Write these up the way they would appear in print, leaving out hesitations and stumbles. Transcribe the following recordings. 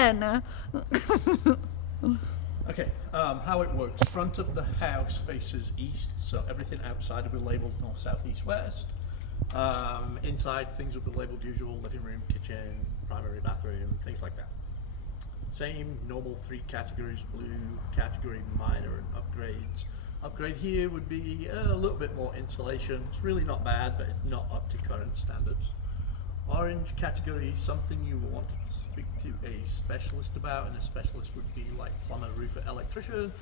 again. Okay, how it works. Front of the house faces east, so everything outside will be labelled north, south, east, west. Inside, things will be labelled usual: living room, kitchen, primary bathroom, things like that. Same normal 3 categories: blue, category minor, and upgrades. Upgrade here would be a little bit more insulation. It's really not bad, but it's not up to current standards. Orange category, something you will want to speak to a specialist about, and a specialist would be like plumber, roofer, electrician.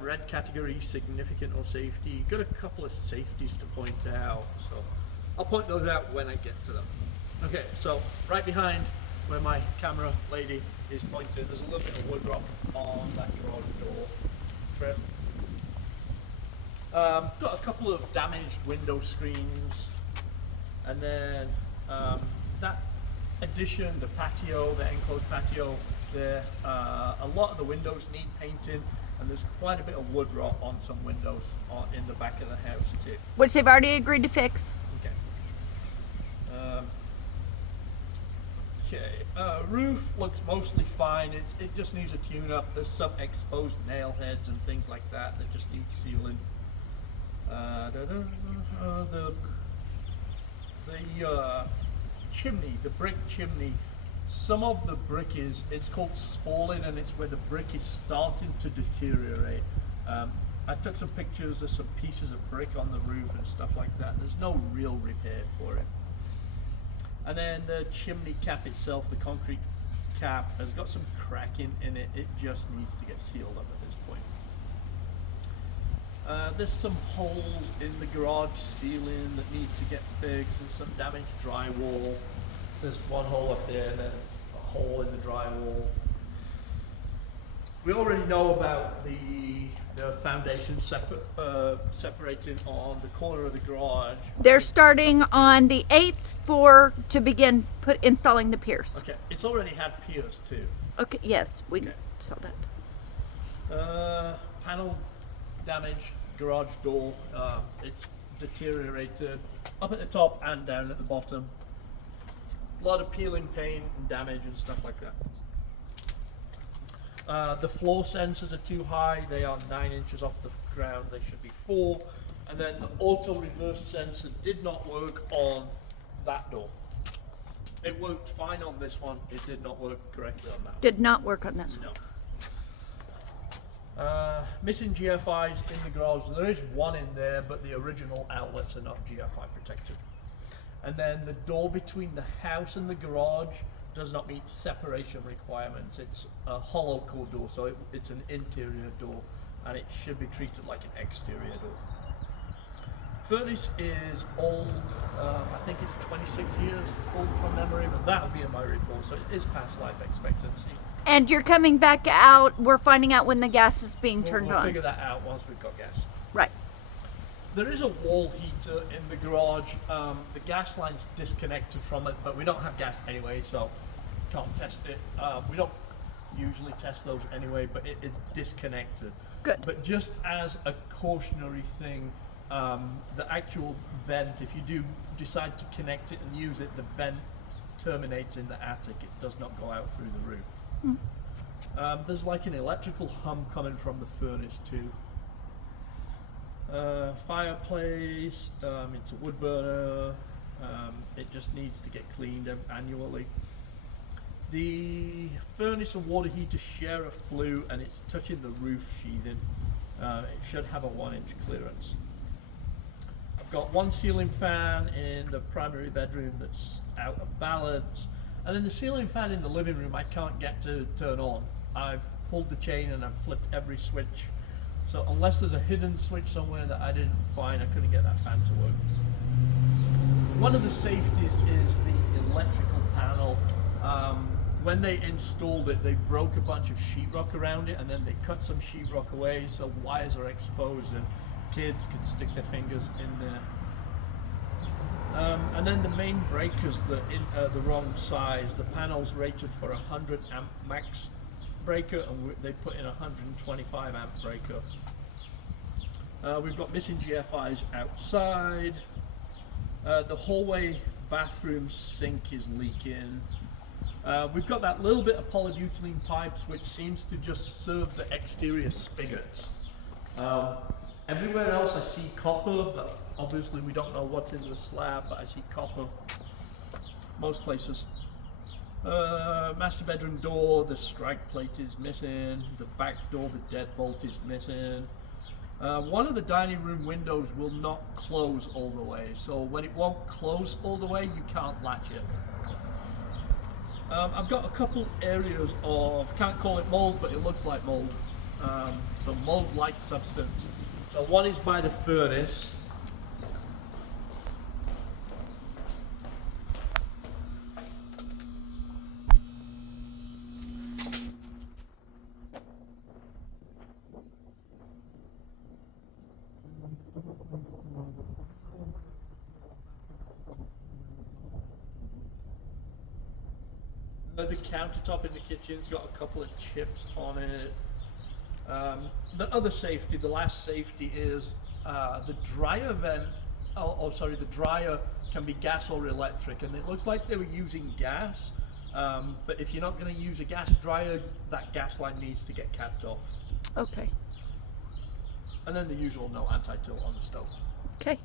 Red category, significant or safety. Got a couple of safeties to point out, so I'll point those out when I get to them. Okay, so right behind where my camera lady is pointing, there's a little bit of wood drop on that garage door trim. Got a couple of damaged window screens, and then that addition, the patio, the enclosed patio there, a lot of the windows need painting, and there's quite a bit of wood rot on some windows in the back of the house too. Which they've already agreed to fix. Okay. Roof looks mostly fine. It just needs a tune-up. There's some exposed nail heads and things like that that just need sealing. The chimney, the brick chimney, some of the brick it's called spalling, and it's where the brick is starting to deteriorate. I took some pictures of some pieces of brick on the roof and stuff like that. There's no real repair for it. And then the chimney cap itself, the concrete cap, has got some cracking in it. It just needs to get sealed up at this point. There's some holes in the garage ceiling that need to get fixed, and some damaged drywall. There's one hole up there and then a hole in the drywall. We already know about the foundation separating on the corner of the garage. They're starting on the 8th floor to begin installing the piers. Okay, it's already had piers too. Okay, yes, we saw that. Panel damage, garage door, it's deteriorated up at the top and down at the bottom. A lot of peeling paint and damage and stuff like that. The floor sensors are too high. They are 9 inches off the ground. They should be 4. And then the auto reverse sensor did not work on that door. It worked fine on this one. It did not work correctly on that one. Did not work on this one. No. Missing GFIs in the garage. There is one in there, but the original outlets are not GFI protected. And then the door between the house and the garage does not meet separation requirements. It's a hollow core door, so it's an interior door, and it should be treated like an exterior door. Furnace is old. I think it's 26 years old from memory, but that'll be in my report, so it is past life expectancy. And you're coming back out. We're finding out when the gas is being turned We'll on. figure that out once we've got gas. Right. There is a wall heater in the garage. The gas line's disconnected from it, but we don't have gas anyway, so can't test it. We don't usually test those anyway, but it is disconnected. Good. But just as a cautionary thing, the actual vent, if you do decide to connect it and use it, the vent terminates in the attic. It does not go out through the roof. There's like an electrical hum coming from the furnace too. Fireplace, it's a wood burner. It just needs to get cleaned annually. The furnace and water heater share a flue, and it's touching the roof sheathing. It should have a 1-inch clearance. I've got one ceiling fan in the primary bedroom that's out of balance, and then the ceiling fan in the living room I can't get to turn on. I've pulled the chain and I've flipped every switch. So unless there's a hidden switch somewhere that I didn't find, I couldn't get that fan to work. One of the safeties is the electrical panel. When they installed it, they broke a bunch of sheetrock around it, and then they cut some sheetrock away so wires are exposed and kids can stick their fingers in there. And then the main breakers, the wrong size. The panel's rated for 100 amp max breaker, and they put in a 125 amp breaker. We've got missing GFIs outside. The hallway bathroom sink is leaking. We've got that little bit of polybutylene pipes which seems to just serve the exterior spigots. Everywhere else I see copper, but obviously we don't know what's in the slab, but I see copper most places. Master bedroom door, the strike plate is missing. The back door, the deadbolt is missing. One of the dining room windows will not close all the way, so when it won't close all the way, you can't latch it. I've got a couple areas of, can't call it mold, but it looks like mold. So mold-like substance. So one is by the furnace. The countertop in the kitchen's got a couple of chips on it. The other safety, the last safety is the dryer vent. The dryer can be gas or electric, and it looks like they were using gas. But if you're not going to use a gas dryer, that gas line needs to get capped off. Okay. And then the usual no anti-tilt on the stove. Okay.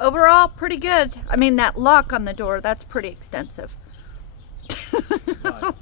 Overall, pretty good. I mean, that lock on the door, that's pretty extensive. Right.